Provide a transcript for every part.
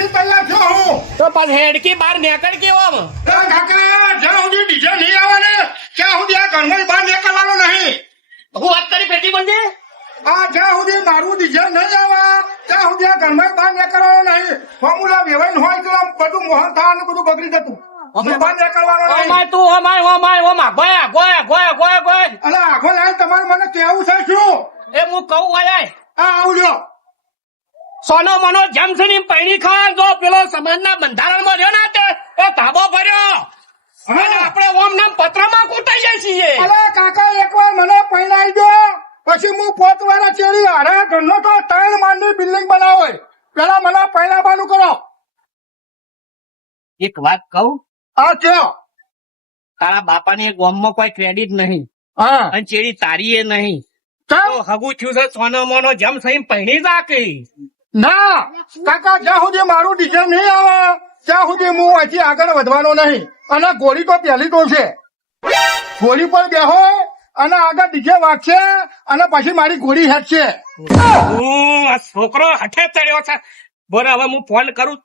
ક્યારથી તૈયાર થયો હું તો પછી હેડકી બાર નીકળ કેવો આમ કાકા જ્યાં સુધી ડીજે નહીં આવે ને ત્યાં સુધી આ ઘરમાં બહાર નીકળવાનો નહીં. હું વાત કરી પેટી બંધે આ જ્યાં સુધી મારું ડીજે નહીં આવે ત્યાં સુધી આ ઘરમાં બહાર નીકળવાનો નહીં. ફોર્મ્યુલા વેવાઈ હોય તો આમ બધું મોહન થવાનું બધું બગડી જતું. બહાર નીકળવાનો નહીં. ઓમાય તું ઓમાય ગોયા અલે આખો લાઈન તમારે મને કેવું છે શું એ હું કહું વાય આ આવડ્યો સોનો મનો જમસની પૈણી ખાન જો પેલો સમાજના બંધારણમાં રહ્યો ને તે એ ધાબો ભર્યો અને આપણે ઓમ નામ પત્રમાં કૂટાઈ જાય છીએ. અલે કાકા એકવાર મને પહેરાઈ દો પછી હું પોતવાળા ચેડી હારે ઘરનો તો 3 માળની બિલ્ડિંગ બનાવો પેલા મને પહેરાવાનું કરો. એક વાત કહું આ કયો તારા બાપાની ગોમમાં કોઈ ક્રેડિટ નહીં હા અને ચેડી તારી એ નહીં કેમ? તો હગું થયું છે સોનો મોનો જમ સહી પહેણી રાખી ના કાકા જ્યાં સુધી મારું ડીઝલ નહીં આવે ત્યાં સુધી હું અહીંથી આગળ વધવાનો નહીં. અને ગોળી તો પહેલી તો છે ગોળી પર બેહો અને આગળ ડીજે વાગશે અને પછી મારી ગોળી હેઠશે. આ છોકરો હઠે ચડ્યો છે. બોલે હવે હું ફોન કરું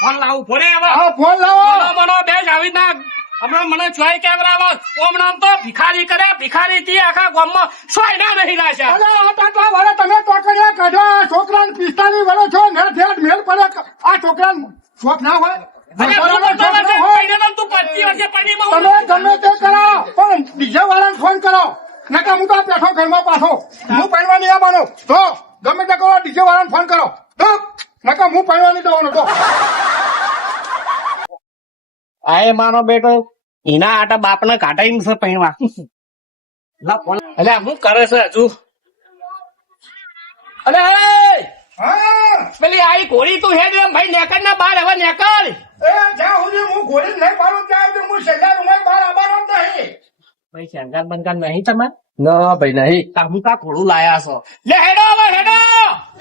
ફોન લાવું બોલે હવે હા ફોન લાવો સોનો મોનો બેસ આવી ના હમણાં મને ચોય કેવરાવો ઓમ નામ તો ભિખારી કરે ભિખારી થી આખા ગામમાં સોય ના નહીં રાખ્યા. અરે આટલા વડે તમે ટોકરિયા કાઢો છોકરાને 45 વડે છો ને ઠેઠ મેલ પડે આ છોકરાને શોખ ના હોય અરે છોકરાનો તું તો શોખ ના વર્ષે હોય. પૈણે તું 25 વર્ષે પૈણીમાં તમે ગમે તે કરો પણ ડીજે વાળાને ફોન કરો નકા હું તો બેઠો ઘરમાં પાછો હું પહેરવા નહીં આવવાનો તો ગમે તે કરો ડીજે વાળાને ફોન કરો તો નકા હું પહેરવા નહીં જવાનો તો આય મારો બેટો એના આટા બાપને કાઢાઈ છે પૈણવા એટલે હું કરે છે હજુ અરે હા પેલી આઈ ઘોડી તું હેડ ભાઈ નેકળ ના બાર હવે નેકળ એ જ્યાં સુધી હું ગોળી નહીં પાડું ત્યાં સુધી હું છેલ્લા રૂમાઈ બહાર આવવાનો જ નહીં. ભાઈ શંકાર બંકાર નહીં તમારે ના ભાઈ નહીં હું કા ઘોડું લાયા છો લે હેડો હવે હેડો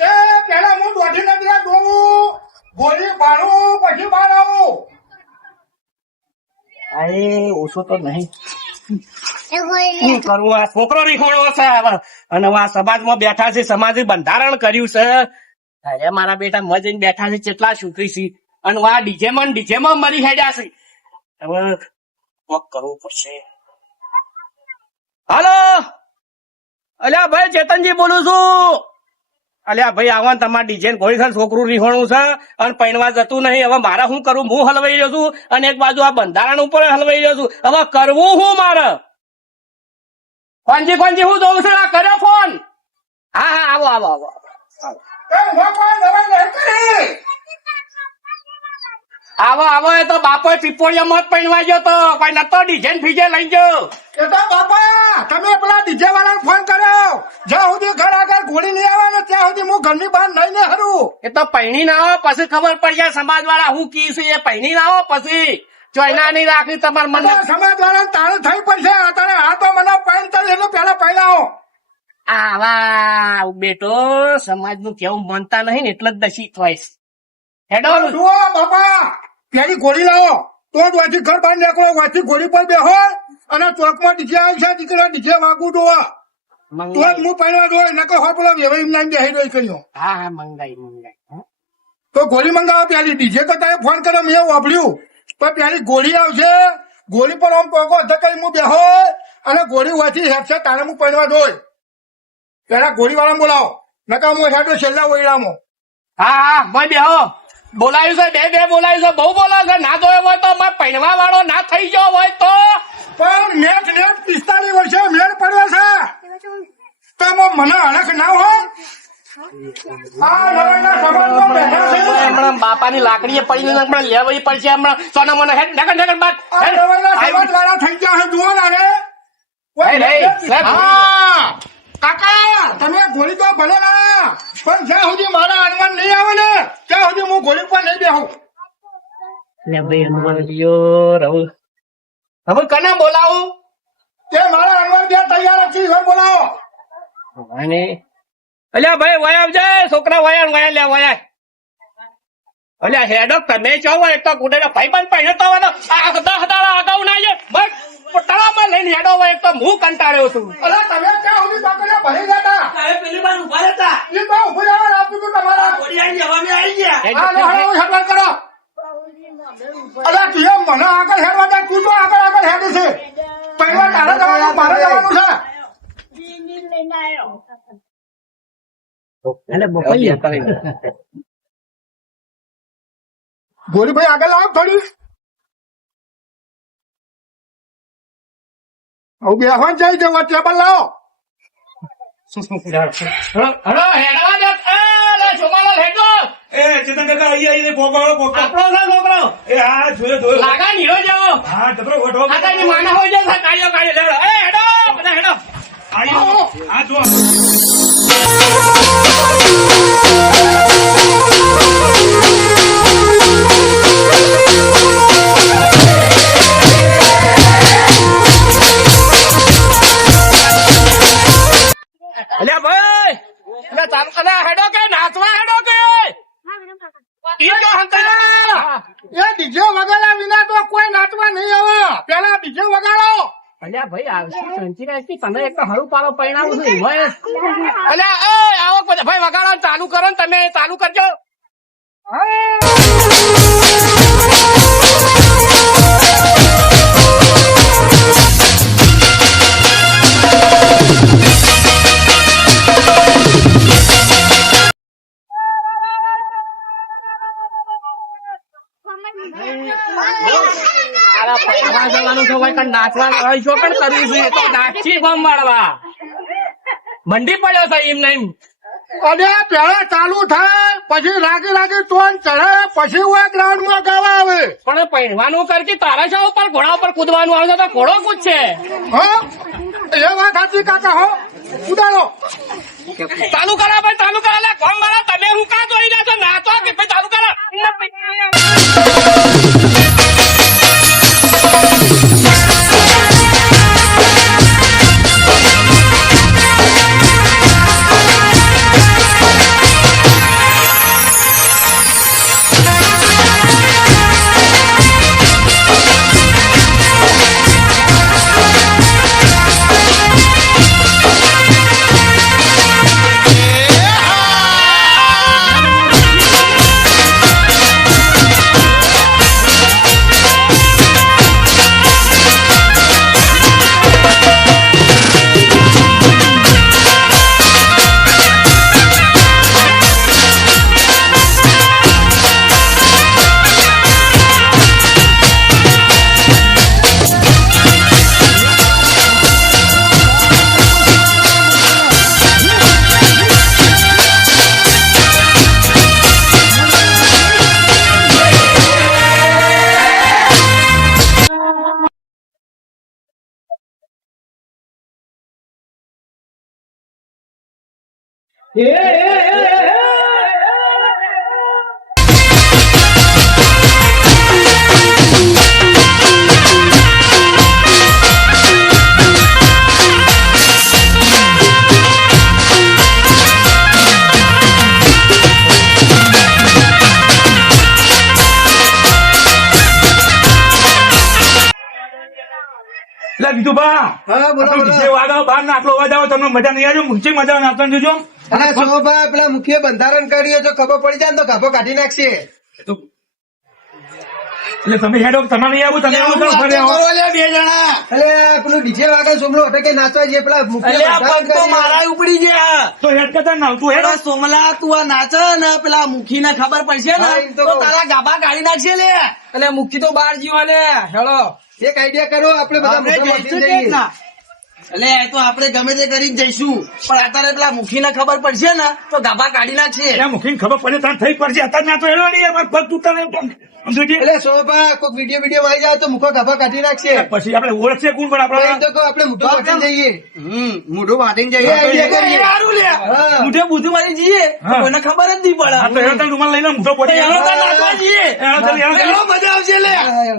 એ પેલા હું દોઢી નદીના ડોવું ગોળી પાડું પછી બહાર આવું. આય ઓછો તો નહીં શું કરવું આ છોકરો રીખોડો છે હવે અને આ સમાજમાં બેઠા છે સમાજે બંધારણ કર્યું છે અરે મારા બેટા મજઈને બેઠા છે કેટલા સુખી છે અને આ ડીજેમાં મરી હેડ્યા છે હવે કોક કરવું પડશે. હાલો અલ્યા ભાઈ ચેતનજી બોલું છું. અલ્યા ભાઈ આવા તમારા ડીજે કોઈ છે છોકરું રીહોણું છે અને પૈણવા જતું નહીં. હવે મારે શું કરું હું હલવાઈ રહ્યો છું અને એક બાજુ આ બંધારણ ઉપર હલવાઈ રહ્યો છું. હવે કરવું શું મારે કોણજી હું જોઉં છું આ કર્યો ફોન હા આવો એ હું કોઈ દવાઈ નહીં કરી. આવો એ તો બાપો ટીપોળિયામાં જ પૈણવા ગયો તો કોઈ નતો ડીજે ફીજે લઈ ગયો. એ તો બાપા તમે પેલા ડીજે વાળાને ફોન કર્યો જ્યાં સુધી ઘર આગળ ગોળી નહીં આવે ને ત્યાં સુધી હું ઘરની બહાર નહીં ને હરું. એ તો પૈણી ના આવો પછી ખબર પડી જાય સમાજ વાળા હું કી છે એ પૈણી ના આવો પછી ચોયના નહીં રાખી તમારે મને સમાજ વાળા તારે થઈ પડશે અત્યારે આ તો મને પૈણ કરી એટલે પેલા પહેલાઓ આવા બેટો સમાજ નું કેવું માનતા નહીં ને એટલે જ દશી થોઈશ હેડો જુઓ બાપા પેલી ગોળી લાવો તો જ વાંચી ઘર બહાર નીકળો વાંચી ગોળી પર બેહો અને ચોકમાં ડીજે આવી છે દીકરા ડીજે વાગું જોવા તો જ હું પહેલા જોઈ નકો હોય પેલા વ્યવહાર નામ બેહી રહી કર્યો હા મંગાઈ તો ગોળી મંગાવો પેલી ડીજે તો તમે ફોન કર્યો મેં વાપર્યું પણ પેલી ગોળી આવશે ગોળી પર આમ પોકો ધકાઈ હું બેહો અને ગોળી વાંચી હેઠશે તારે હું પહેરવા જોઈ પેલા ગોળી વાળા બોલાવો નકા હું હેઠો છેલ્લા ઓઈડામાં હા ભાઈ બેહો બોલાયું છે બે બોલાયું છે બહુ બોલો છે ના જોયો હોય તો પૈણવા વાળો ના થઈ ગયો હોય તો પણ નેટ 45 વર્ષે મેળ પડ્યો છે તો મને હળખ ના હોય આ નવાઈના સમાજમાં બેઠા છે હમણાં બાપાની લાકડીએ પડી હમણાં લેવી પડશે હમણાં સોના મને હેડ નગર બાદ આ નવાઈના સમાજ વાળા થઈ ગયા છે જુઓ ના રે હા કાકા તમે ગોળી તો ભલે ના પણ જ્યાં સુધી મારા અનુમાન નહીં આવે ને ત્યાં સુધી હું ગોળી પર નહીં બેહું. લે ભાઈ હનુમાન રહું હવે કને બોલાવું તે મારા અનુમાન ત્યાં તૈયાર હતી હવે બોલાવો અને અલ્યા ભાઈ વયા આવજે છોકરા વયા લે વયા અલ્યા હેડો તમે છો એક તો ગુડે ભાઈ બંધ પહેર્યો તો આ 10 દાડા અગાઉ ના છે બસ તળાવમાં લઈને હેડો હોય તો હું કંટાળ્યો છું. અલા તમે ક્યાં સુધી બાકડા ભરી જતા પેલી બાર ઉભા રહેતા એ તો ઉભું રહેવા આપતું હતું તમારા ઘોડી આવી ગયા અમે આવી ગયા હેડવા કરો. અલા તું એમ મને આગળ હેડવા દે, તું તો આગળ હેડે છે. પહેલા તારે જવાનું, મારે જવાનું છે. ગોરીભાઈ આગળ આવ થોડી. હવે બેહવાન જઈ જવા ટેબલ લાવો. હલો હેડવા દે છોકરો હેડો એ ચેતન કાકા આઈને પોકાળો આપણો છે છોકરો એ હા જોયો લાગા નીરો જાઓ હા જબરો ગોઠવો આગાની માના હોય જાય કાળિયો લેડો એ હેડો બધા હેડો આયો આ જો અલ્યા ભાઈ અલ્યા ચાલ અલ્યા હેડો કે નાચવા હેડો કે ઈ તો હંતા એ ડીજે વગાડ્યા વિના તો કોઈ નાચવા નહીં આવે. પેલા ડીજે વગાડો. અલ્યા ભાઈ આવશે સંચી તને એક તો હરું પાલો પરિણામ છે અલ્યા એ આવો ભાઈ વગાડો ચાલુ કરો ને તમે ચાલુ કરજો નાચવા પણ કર્યું છે તો નાચી ગમ મારવા મંડી પડ્યો છે એમ નહીં અને પેલા ચાલુ થાય પછી રાગી ટોન ચડે પછી હું ગ્રાઉન્ડ માં ગાવા આવે. પણ પહેરવાનું કર કે તારા શા ઉપર ઘોડા ઉપર કૂદવાનું આવે તો ઘોડો કૂદશે હા એ વાત સાચી કાકા. હો ઉડાડો. ચાલુ કરા ભાઈ ચાલુ કરા લે ગમ મારા તમે હું કા દોડી રહ્યા છો નાચો કે ભાઈ ચાલુ કરા લે બીજું બા હા બોલો બોલો. જે વાગા બહાર ના આટલો અવાજ આવે તમને મજા નહીં આવે મુંચી મજા નાચવા જોજો અને શોભા પેલા મુખ્ય બંધારણ કર્યું જો ખબર પડી જાય ને તો ગાભો કાઢી નાખશે. એટલે તમે હેડો તમે નહીં આવું તમે આવો તો ફરે આવો. બે જણા એટલે પેલું ડીજે વાગે સોમલો અટકે નાચવા જઈએ પેલા મુખ્ય બંધારણ કર્યું. મારા ઉપડી ગયા તો હેડ કરતા ના તું હેડો અરે સોમલા તું આ નાચે ને પેલા મુખી ને ખબર પડશે ને હા, એમ તો તો કહું. તારા ગાભા કાઢી નાખશે લે એટલે મુખી તો બહાર જીવો લે હેલો એક આઈડિયા કરો આપણે બધા આપણે મોઢામાં જઈશું જઈએ. કે ના એટલે એ તો આપણે ગમે તે કરીને જઈશું પણ અત્યારે પેલા મુખી ને ખબર પડશે ને તો ગાભા કાઢી નાખશે એ મુખીને ખબર પડે તાર થઈ પડશે અત્યારે ના તો હેડો નહીં અમારે પગ તૂટતા નહીં સમજુજી એટલે શોભા કોઈક વિડીયો આવી જાય તો મુખો ગાભા કાઢી નાખશે. પછી આપણે ઓળખશે કોણ પણ એમ આપણે તો કહું આપણે મોઢું કાઢીને જઈએ. મોઢું વાટીને એ આઈડિયા કરીએ. સારું લે હા. મુઠે બુધું મારી જઈએ હા. કોઈને ખબર જ નહીં પડે આ તો હેડો તાર રૂમાલ લઈને મોટો પડી હેલો તાર નાચવા જઈએ હેડો ચાલ, હેડો ચાલ. હેલો, મજા આવશે લે હા.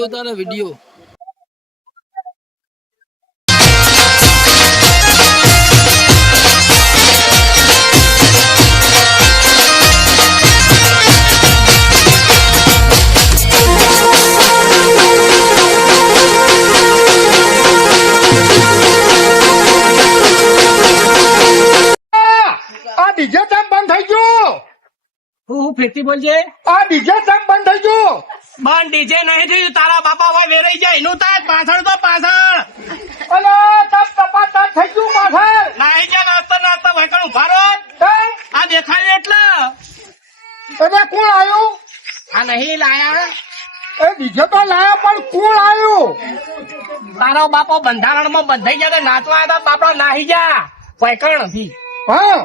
વિડીયો તારે વિડીયો. આ ડીજે ચમ બંધ થઈ ગયું? હું ફેરતી બોલજે. આ ડીજે ચમ બંધ થઈ ગયું? બંધ ડીજે નહીં થયું, તારા બાપા હોય વેરાઈ જાય એનું થાય પાછળ તો પાછળ અને ચમ ટપાટપ થઈ ગયું પાછળ? નાઈ ગયા નાસ્તા નાસ્તા વૈકણ ઉભા રહો. કેમ? આ દેખાય એટલે એટલે કોણ આવ્યું? આ નહીં લાયા. એ ડીજે તો લાયા પણ કોણ આવ્યું? તારો બાપો બંધારણમાં બંધાઈ ગયા નાચવા હતા, બાપા નાહી ગયા વૈકણ નથી. હા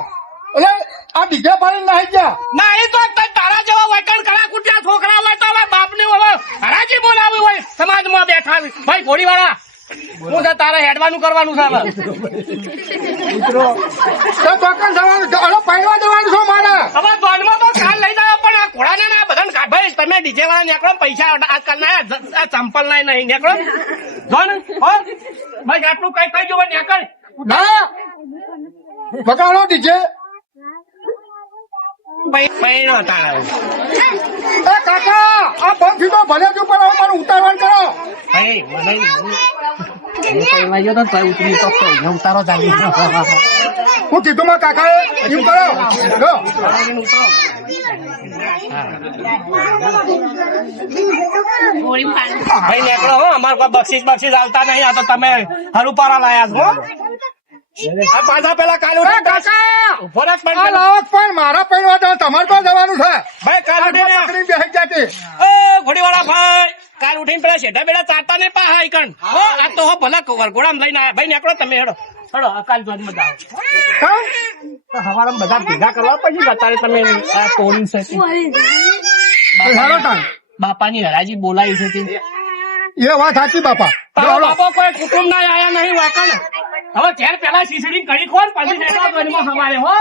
એટલે આ ડીજે પાડી નાહી ગયા? નાહી તો તારા જેવા વૈકણ કરા કુટિયા છોકરા હોય તો હવે બાપને હવે હરાજી બોલાવી હોય સમાજમાં બેઠા ભાઈ ઘોડીવાળા હું છે તારે હેડવાનું કરવાનું છે હવે. તો ચોક્કસ જવાનું છે. અરે પહેરવા જવાનું છો મારે. હવે ધોનમાં તો કાલ લઈ જાવ પણ આ ઘોડાને ના બધાને ભાઈ તમે ડીજે વાળા નીકળો પૈસા આજકાલ ના આ ચંપલ ના નહીં નીકળો ધોન હો ભાઈ આટલું કઈ કઈ જવું નીકળ ના બગાડો ડીજે. ભાઈ નો તારા એ કાકા આ પંખી તો ભલે જ ઉપર આવો પણ ઉતારવાનું કરો. ભાઈ મને ઉતારો ચાલી હું કીધું માં કાકા એમ કરો લો. ભાઈ નીકળો હો અમારે કોઈ બક્ષીસ આવતા નહીં. આ તો તમે હરુપારા લાયા છો હો. આ પાછા પેલા કાલ એ કાકા ઉભો રાખ આ લાવો જ પણ મારા પહેરવા જવાનું તમારે તો જવાનું છે. ભાઈ કાલ ઉઠીને પકડીને બેસી જાતે. ઓ ઘોડીવાળા ભાઈ કાલ ઉઠીને પેલા શેઠા બેડા ચાટતા ને પા હાઈ કણ હો આ તો હો ભલા વરઘોડામાં લઈને આયા. ભાઈ નીકળો તમે હેડો હેડો કાલ જોઈને જાઓ. હા? હવારમાં બધા ભેગા કરવા પછી અત્યારે તમે આ પોલીસ છે તો હેલો તાન. બાપાની હરાજી બોલાવી છે કે એ વાત સાચી બાપા. તારો બાપો કોઈ કુટુંબ ના આયા નહીં વાકણ હવે ઘેર પેલા સીસડી કરી ખોલ પછી હવારે હો